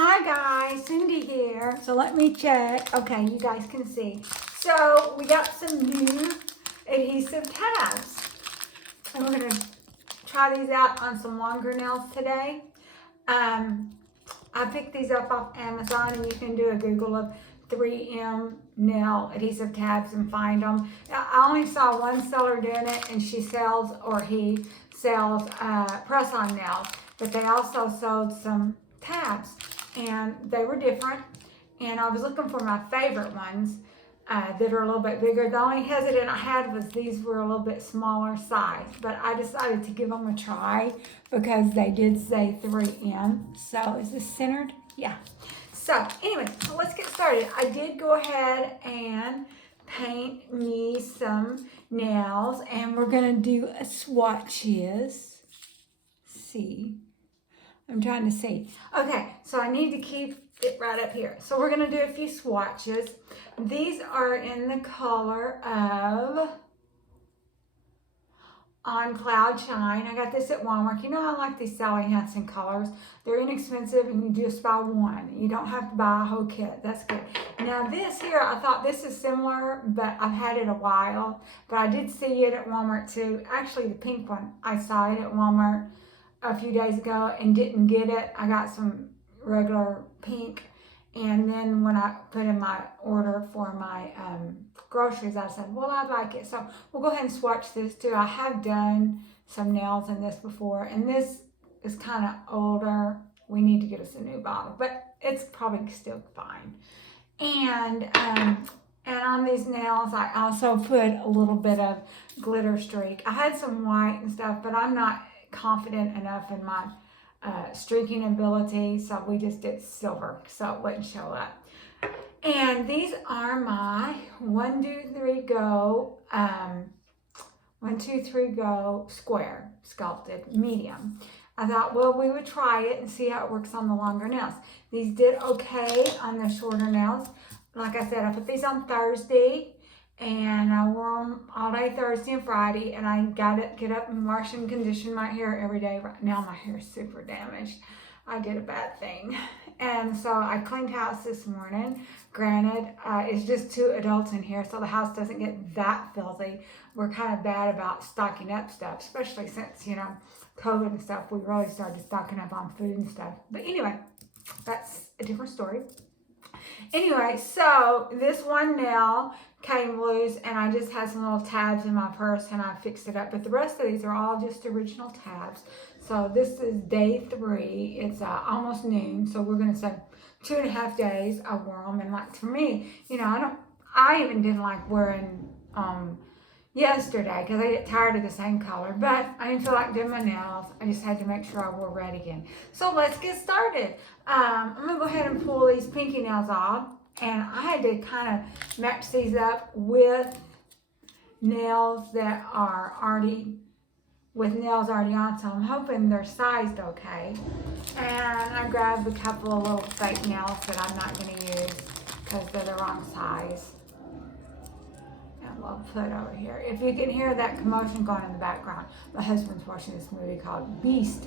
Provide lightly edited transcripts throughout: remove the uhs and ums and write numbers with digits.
Hi guys, Cindy here. So let me check. Okay, you guys can see. So we got some new adhesive tabs. And we're gonna try these out on some longer nails today. I picked these up off Amazon, and you can do a Google of 3M nail adhesive tabs and find them. I only saw one seller doing it, and she sells, or he sells, press-on nails, but they also sold some tabs, and they were different, and I was looking for my favorite ones that are a little bit bigger. The only hesitant I had was these were a little bit smaller size, but I decided to give them a try because they did say 3M. So is this centered? Yeah. So anyway, so let's get started. I did go ahead and paint me some nails, and we're gonna do a swatches. See, I'm trying to see. Okay, so I need to keep it right up here. So we're gonna do a few swatches. These are in the color of On Cloud Shine. I got this at Walmart. You know, I like these Sally Hansen colors. They're inexpensive, and you just buy one. You don't have to buy a whole kit. That's good. Now this here, I thought this is similar, but I've had it a while. But I did see it at Walmart too. Actually, the pink one, I saw it at Walmart a few days ago and didn't get it. I got some regular pink. And then when I put in my order for my groceries, I said, well, I like it. So we'll go ahead and swatch this too. I have done some nails in this before, and this is kind of older. We need to get us a new bottle, but it's probably still fine. And on these nails, I also put a little bit of glitter streak. I had some white and stuff, but I'm not confident enough in my streaking ability, so we just did silver so it wouldn't show up. And these are my 1, 2, 3 go 1, 2, 3 go square sculpted medium. I thought, well, we would try it and see how it works on the longer nails. These did okay on the shorter nails. Like I said, I put these on Thursday, and I wore them all day Thursday and Friday, and I get up and wash and condition my hair every day. Right now my hair is super damaged. I did a bad thing. And so I cleaned house this morning. Granted, it's just 2 adults in here, so the house doesn't get that filthy. We're kind of bad about stocking up stuff, especially since, you know, COVID and stuff. We really started stocking up on food and stuff. But anyway, that's a different story. Anyway, so this one nail came loose, and I just had some little tabs in my purse, and I fixed it up. But the rest of these are all just original tabs. So this is day 3. It's almost noon, so we're going to say 2.5 days I wore them. And like, for me, you know, I even didn't like wearing yesterday because I get tired of the same color, but I didn't feel like doing my nails. I just had to make sure I wore red again. So let's get started. I'm gonna go ahead and pull these pinky nails off, and I had to kind of match these up with nails that are already on, so I'm hoping they're sized okay. And I grabbed a couple of little fake nails that I'm not going to use because they're the wrong size. We'll put over here. If you can hear that commotion going in the background, my husband's watching this movie called Beast.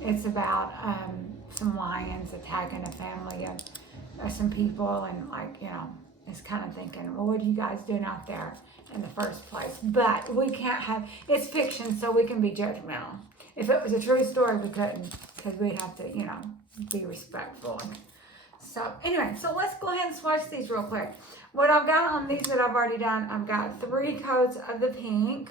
It's about some lions attacking a family of some people, and like, you know, it's kind of thinking, well, what are you guys doing out there in the first place? But we can't have, it's fiction, so we can be judgmental. If it was a true story, we couldn't, because we'd have to, you know, be respectful. So anyway, so let's go ahead and swatch these real quick. What I've got on these that I've already done, I've got 3 coats of the pink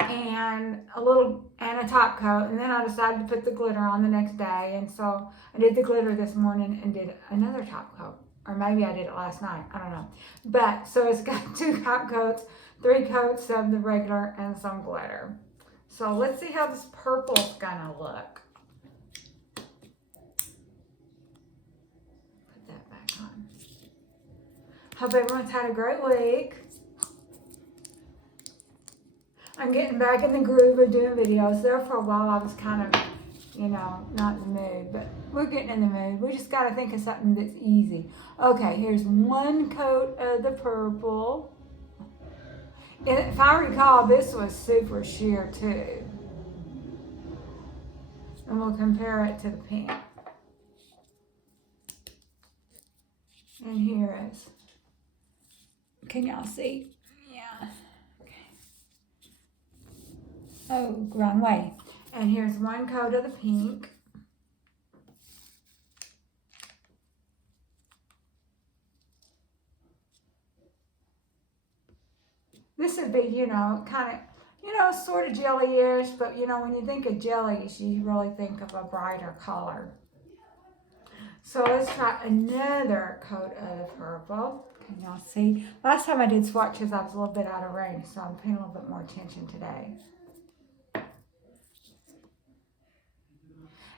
and a top coat, and then I decided to put the glitter on the next day, and so I did the glitter this morning and did another top coat, or maybe I did it last night, I don't know. But so it's got 2 top coats, 3 coats of the regular, and some glitter. So let's see how this purple's gonna look. Hope everyone's had a great week. I'm getting back in the groove of doing videos. There for a while I was kind of, you know, not in the mood, but we're getting in the mood. We just got to think of something that's easy. Okay, here's 1 coat of the purple. And if I recall, this was super sheer too. and we'll compare it to the pink. And here is, can y'all see? Yeah. Okay. Oh, wrong way. And here's one coat of the pink. This would be, you know, kind of, you know, sort of jelly-ish, but, you know, when you think of jelly-ish, you really think of a brighter color. So let's try another coat of purple. Can y'all see? Last time I did swatches, I was a little bit out of range, so I'm paying a little bit more attention today.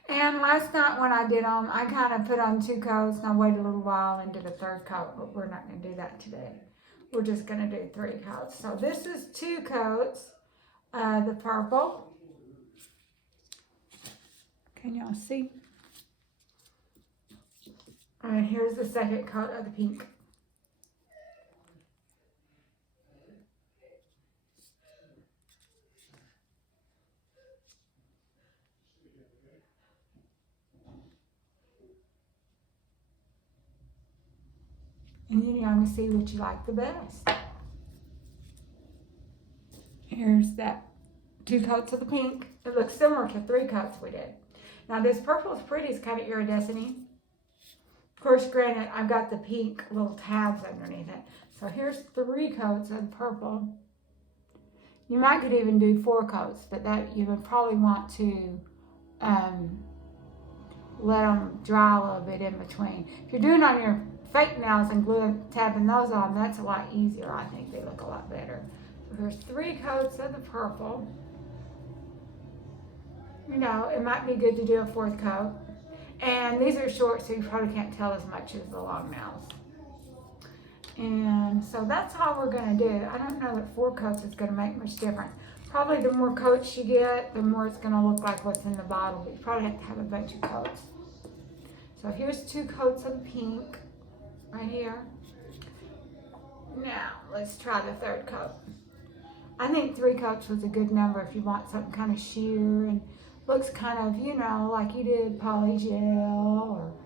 And last night when I did them, I kind of put on 2 coats, and I waited a little while and did a 3rd coat, but we're not going to do that today. We're just going to do 3 coats. So this is 2 coats of the purple. Can y'all see? And here's the 2nd coat of the pink. And then you can see what you like the best. Here's that 2 coats of the pink. It looks similar to 3 coats we did. Now this purple is pretty. It's kind of iridescent-y. Of course, granted, I've got the pink little tabs underneath it. So here's 3 coats of the purple. You might could even do 4 coats, but that you would probably want to let them dry a little bit in between. If you're doing on your fake nails and tapping those on, that's a lot easier. I think they look a lot better. So there's 3 coats of the purple. You know, it might be good to do a 4th coat. And these are short, so you probably can't tell as much as the long nails. And so that's all we're going to do. I don't know that 4 coats is going to make much difference. Probably the more coats you get, the more it's going to look like what's in the bottle. But you probably have to have a bunch of coats. So here's 2 coats of the pink right here. Now, let's try the 3rd coat. I think 3 coats was a good number if you want something kind of sheer and looks kind of, you know, like you did poly gel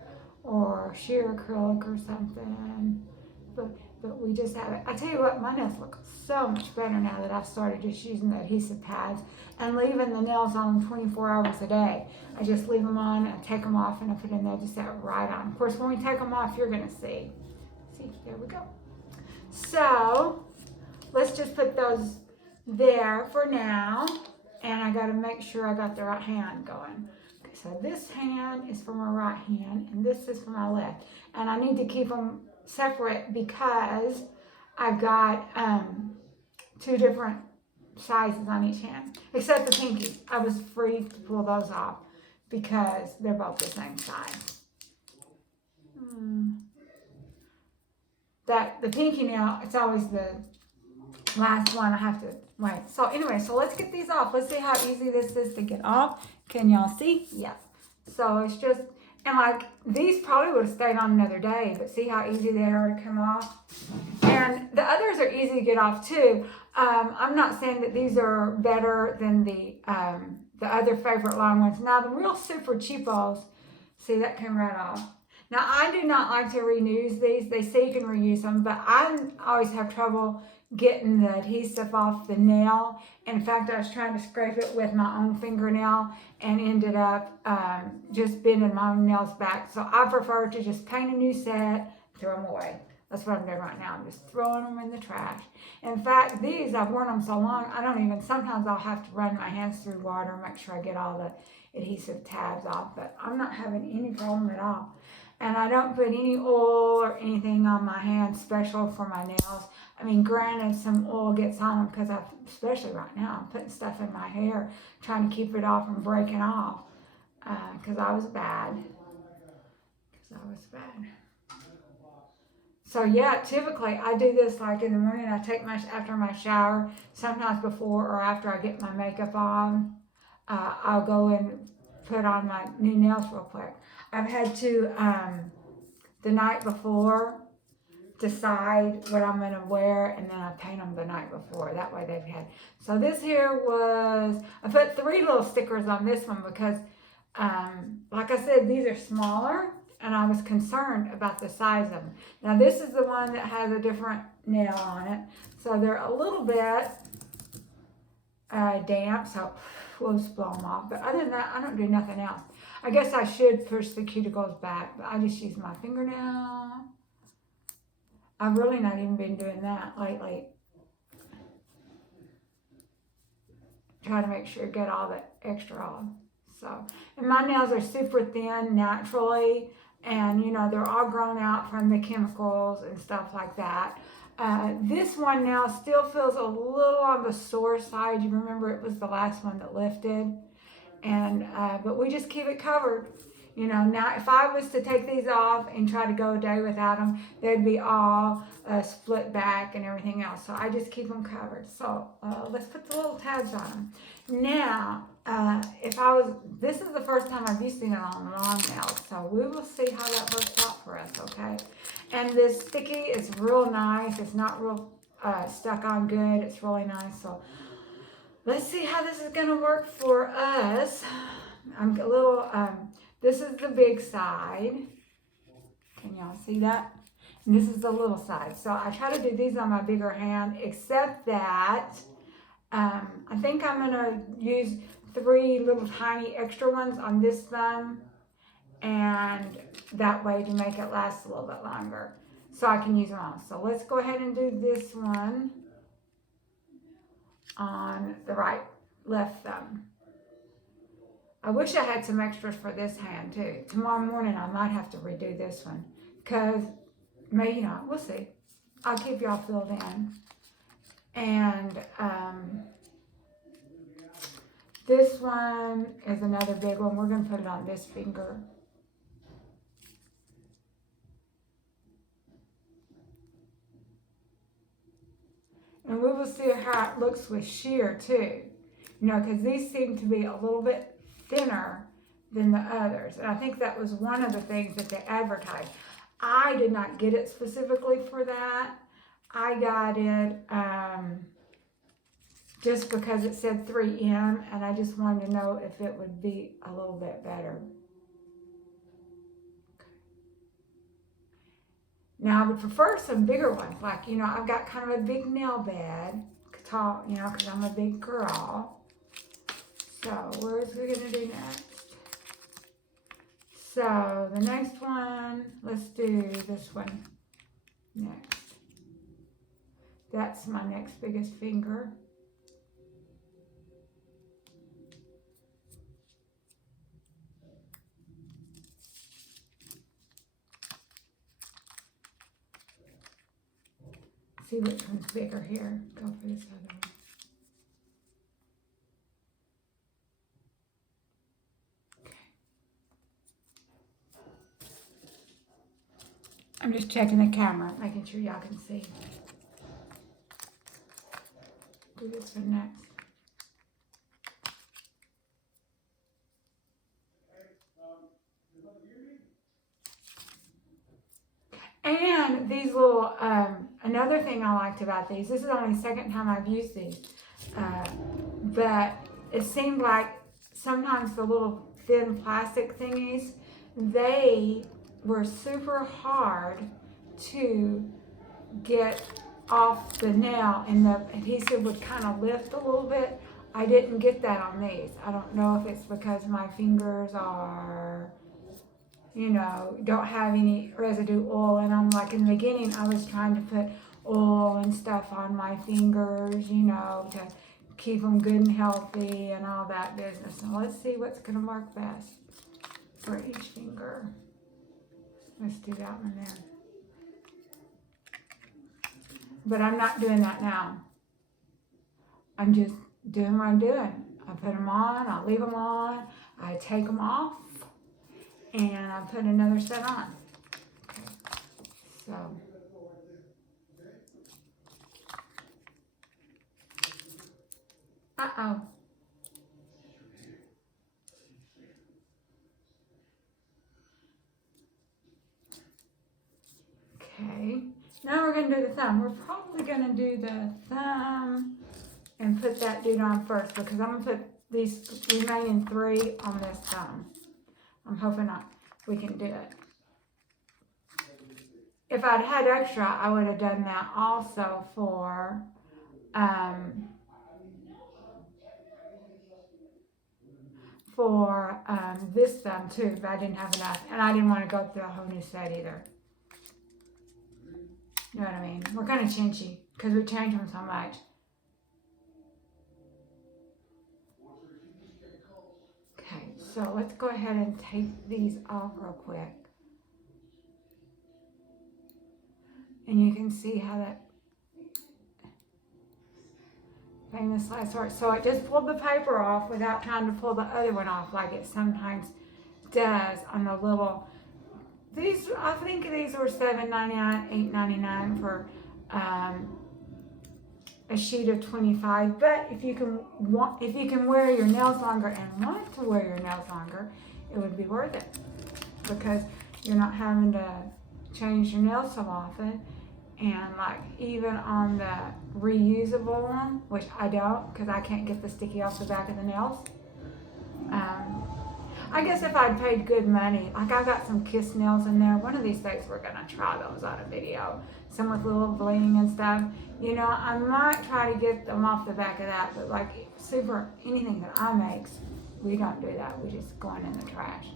or sheer acrylic or something. But we just have it. I tell you what, my nails look so much better now that I've started just using the adhesive pads and leaving the nails on 24 hours a day. I just leave them on, I take them off, and I put in there just that right on. Of course, when we take them off, you're going to see. See, there we go. So let's just put those there for now. And I got to make sure I got the right hand going. Okay, so this hand is for my right hand, and this is for my left. And I need to keep them separate because I've got 2 different sizes on each hand. Except the pinky. I was free to pull those off because they're both the same size. The pinky nail, it's always the last one I have to wait. So anyway, so let's get these off. Let's see how easy this is to get off. Can y'all see? Yes. So it's just, and like these probably would have stayed on another day, but see how easy they are to come off? And the others are easy to get off too. I'm not saying that these are better than the other favorite long ones. Now the real super cheapos, see that came right off. Now I do not like to reuse these. They say you can reuse them, but I always have trouble getting the adhesive off the nail. In fact, I was trying to scrape it with my own fingernail and ended up just bending my own nails back. So I prefer to just paint a new set, throw them away. That's what I'm doing right now. I'm just throwing them in the trash. In fact, these, I've worn them so long, I don't even, sometimes I'll have to run my hands through water and make sure I get all the adhesive tabs off, but I'm not having any problem at all. And I don't put any oil or anything on my hands special for my nails. I mean, granted, some oil gets on them because especially right now, I'm putting stuff in my hair, trying to keep it off from breaking off because I was bad. So yeah, typically I do this like in the morning. I take after my shower, sometimes before or after I get my makeup on. I'll go and put on my new nails real quick. I've had to, the night before, decide what I'm going to wear, and then I paint them the night before. That way they've had. So this here was, I put 3 little stickers on this one because said these are smaller, and I was concerned about the size of them. Now this is the one that has a different nail on it, so they're a little bit damp, so we'll just blow them off. But other than that, I don't do nothing else. I guess I should push the cuticles back, but I just use my fingernail. I've really not even been doing that lately. Try to make sure you get all the extra off. So, and my nails are super thin naturally, and you know, they're all grown out from the chemicals and stuff like that. This one now still feels a little on the sore side. You remember it was the last one that lifted, and but we just keep it covered. You know, now if I was to take these off and try to go a day without them, they'd be all split back and everything else. So I just keep them covered. So let's put the little tabs on them. Now, this is the first time I've used it on long nails. So we will see how that works out for us, okay? And this sticky is real nice. It's not real stuck on good. It's really nice. So let's see how this is going to work for us. I'm a little... this is the big side. Can y'all see that? And this is the little side. So I try to do these on my bigger hand, except that I think I'm gonna use 3 little tiny extra ones on this thumb, and that way to make it last a little bit longer, so I can use them all. So let's go ahead and do this one on the left thumb. I wish I had some extras for this hand too. Tomorrow morning I might have to redo this one, because maybe not, we'll see. I'll keep y'all filled in. And this one is another big one. We're gonna put it on this finger. And we will see how it looks with sheer too. You know, because these seem to be a little bit thinner than the others. And I think that was one of the things that they advertised. I did not get it specifically for that. I got it just because it said 3M, and I just wanted to know if it would be a little bit better. Now, I would prefer some bigger ones. Like, you know, I've got kind of a big nail bed, tall, you know, because I'm a big girl. So, where's we going to do next? So, the next one, let's do this one next. That's my next biggest finger. See which one's bigger here. Go for this other one. Okay. I'm just checking the camera, making sure y'all can see. Do this one next. And these little, another thing I liked about these, this is only the second time I've used these, but it seemed like sometimes the little thin plastic thingies, they were super hard to get off the nail, and the adhesive would kind of lift a little bit. I didn't get that on these. I don't know if it's because my fingers are, you know, don't have any residue oil in them. Like in the beginning, I was trying to put oil and stuff on my fingers, you know, to keep them good and healthy and all that business. And let's see what's going to work best for each finger. Let's do that one there. But I'm not doing that now. I'm just doing what I'm doing. I put them on, I leave them on, I take them off, and I put another set on. Okay. So. Uh-oh. Okay. Now we're going to do the thumb. We're probably going to do the thumb and put that dude on first, because I'm going to put these remaining 3 on this thumb. I'm hoping we can do it. If I'd had extra, I would have done that also for this thumb too, but I didn't have enough, and I didn't want to go through a whole new set either. You know what I mean? We're kind of chinchy because we change them so much. Okay, so let's go ahead and take these off real quick. And you can see how that famous slice works. So I just pulled the paper off without trying to pull the other one off like it sometimes does on the little. These, I think these were $7.99, $8.99 for a sheet of 25. But if you can wear your nails longer and want to wear your nails longer, it would be worth it because you're not having to change your nails so often. And like even on the reusable one, which I don't because I can't get the sticky off the back of the nails. I guess if I'd paid good money, like I got some Kiss nails in there. One of these days we're gonna try those on a video. Some with little bling and stuff. You know, I might try to get them off the back of that, but like anything that I make, we don't do that. We just go in the trash.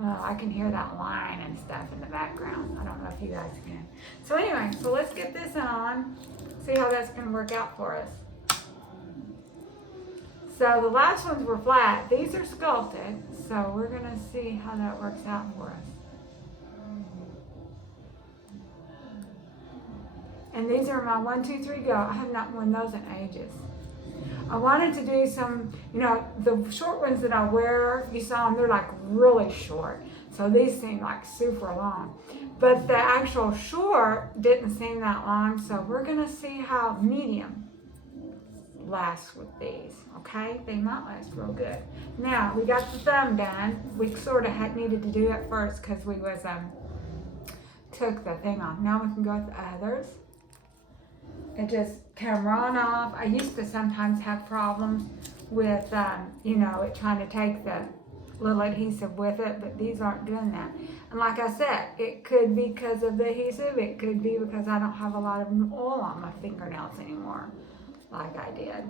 Oh, I can hear that line and stuff in the background. I don't know if you guys can. So anyway, so let's get this on, see how that's gonna work out for us. So the last ones were flat. These are sculpted. So we're gonna see how that works out for us. And these are my 1, 2, 3 go. I have not worn those in ages. I wanted to do some, you know, the short ones that I wear, you saw them, they're like really short. So these seem like super long. But the actual short didn't seem that long. So we're gonna see how medium lasts with these, okay? They might last real good. Now, we got the thumb done. We sort of had needed to do it first because we was, took the thing off. Now we can go with the others. It just can run off. I used to sometimes have problems with, you know, it trying to take the little adhesive with it, but these aren't doing that. And like I said, it could be because of the adhesive. It could be because I don't have a lot of oil on my fingernails anymore, like I did.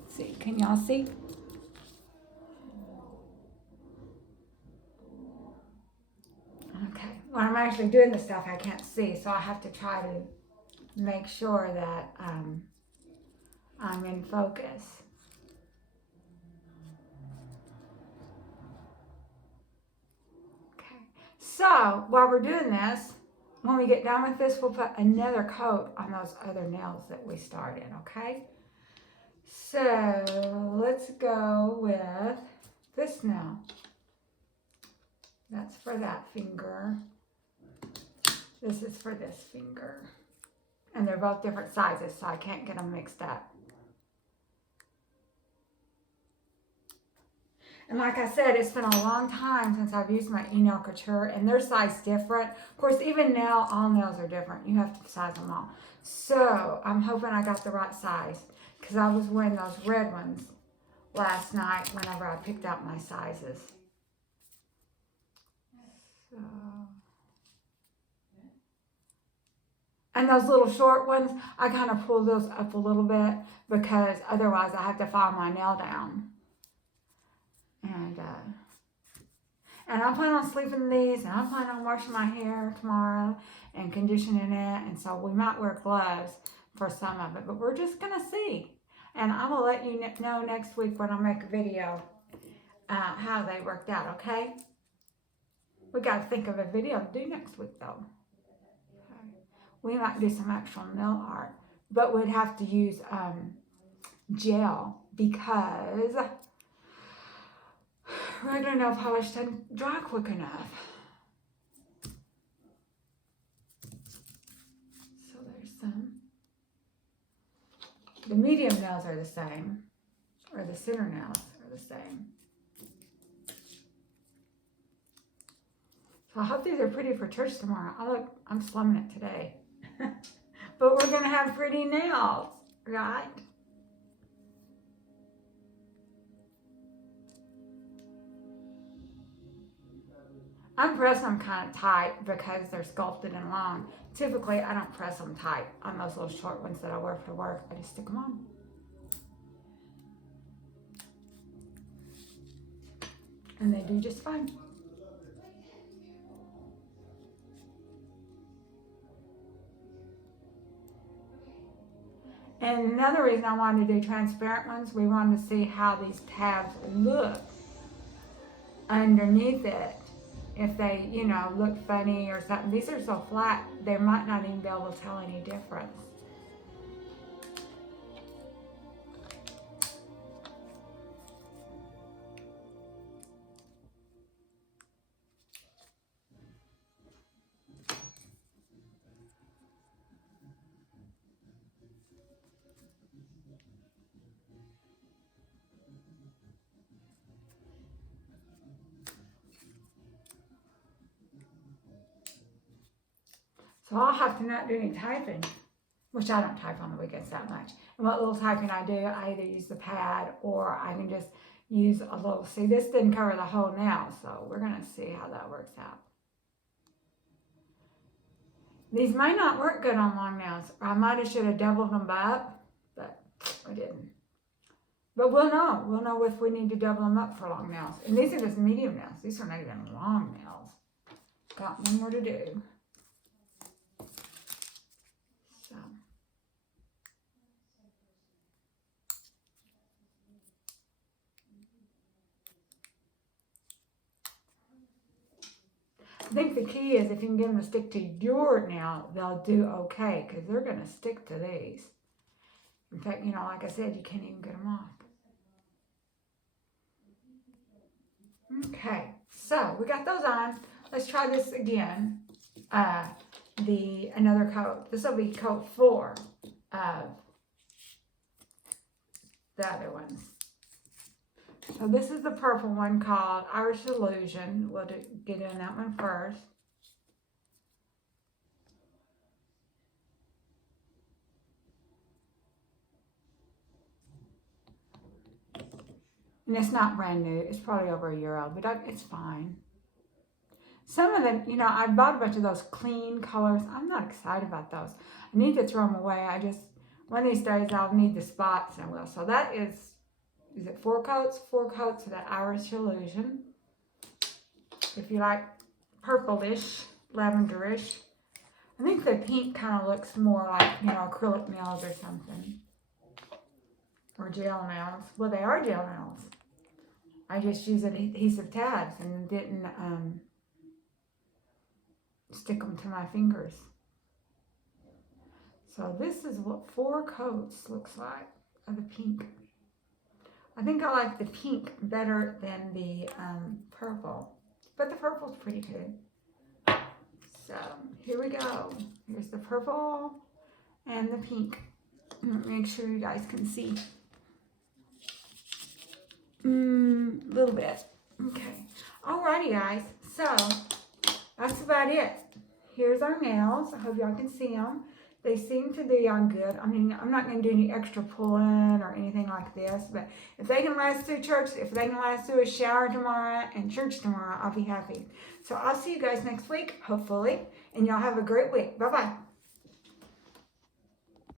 Let's see, can y'all see? Okay, when I'm actually doing the stuff, I can't see, so I have to try to make sure that I'm in focus. Okay, so while we're doing this, when we get done with this, we'll put another coat on those other nails that we started, okay? So let's go with this nail. That's for that finger. This is for this finger. And they're both different sizes, so I can't get them mixed up. And like I said, it's been a long time since I've used my E-Nail Couture, and they're sized different. Of course, even now, all nails are different. You have to size them all. So I'm hoping I got the right size, because I was wearing those red ones last night whenever I picked out my sizes. So... And those little short ones, I kind of pull those up a little bit because otherwise I have to file my nail down. And I plan on sleeping these, and I plan on washing my hair tomorrow and conditioning it. And so we might wear gloves for some of it, but we're just gonna see. And I will let you know next week when I make a video how they worked out, okay? We gotta think of a video to do next week though. We might do some actual nail art, but we'd have to use gel because regular nail polish doesn't dry quick enough. So there's some. The medium nails are the same, or the center nails are the same. So I hope these are pretty for church tomorrow. I'm slumming it today. But we're going to have pretty nails, right? I'm pressing them kind of tight because they're sculpted and long. Typically, I don't press them tight on those little short ones that I wear for work. I just stick them on. And they do just fine. And another reason I wanted to do transparent ones, we wanted to see how these tabs look underneath it. If they, you know, look funny or something. These are so flat, they might not even be able to tell any difference. So I'll have to not do any typing, which I don't type on the weekends that much. And what little typing I do, I either use the pad or I can just use a little, see this didn't cover the whole nail, so we're gonna see how that works out. These might not work good on long nails, or I might have should have doubled them up, but I didn't. But we'll know if we need to double them up for long nails. And these are just medium nails, these are not even long nails. Got one more to do. So. I think the key is if you can get them to stick to your nail, they'll do okay because they're going to stick to these. In fact, you know, like I said, you can't even get them off. Okay, so we got those on. Let's try this again. Another coat. This will be coat 4 of the other ones. So this is the purple one called Irish Illusion. We'll get in that one first. And it's not brand new. It's probably over a year old, but it's fine. Some of them, you know, I bought a bunch of those clean colors. I'm not excited about those. I need to throw them away. One of these days I'll need the spots and I will. So that is it 4 coats? 4 coats of that Irish Illusion. If you like purplish, lavenderish. I think the pink kind of looks more like, you know, acrylic nails or something. Or gel nails. Well, they are gel nails. I just used adhesive tabs and didn't stick them to my fingers. So this is what 4 coats looks like of the pink. I think I like the pink better than the purple, but the purple's pretty good. So here we go. Here's the purple and the pink. Make sure you guys can see. A little bit. Okay. Alrighty, guys. So that's about it. Here's our nails. I hope y'all can see them. They seem to be on good. I mean, I'm not going to do any extra pulling or anything like this, but if they can last through church, if they can last through a shower tomorrow and church tomorrow, I'll be happy. So I'll see you guys next week, hopefully, and y'all have a great week. Bye-bye.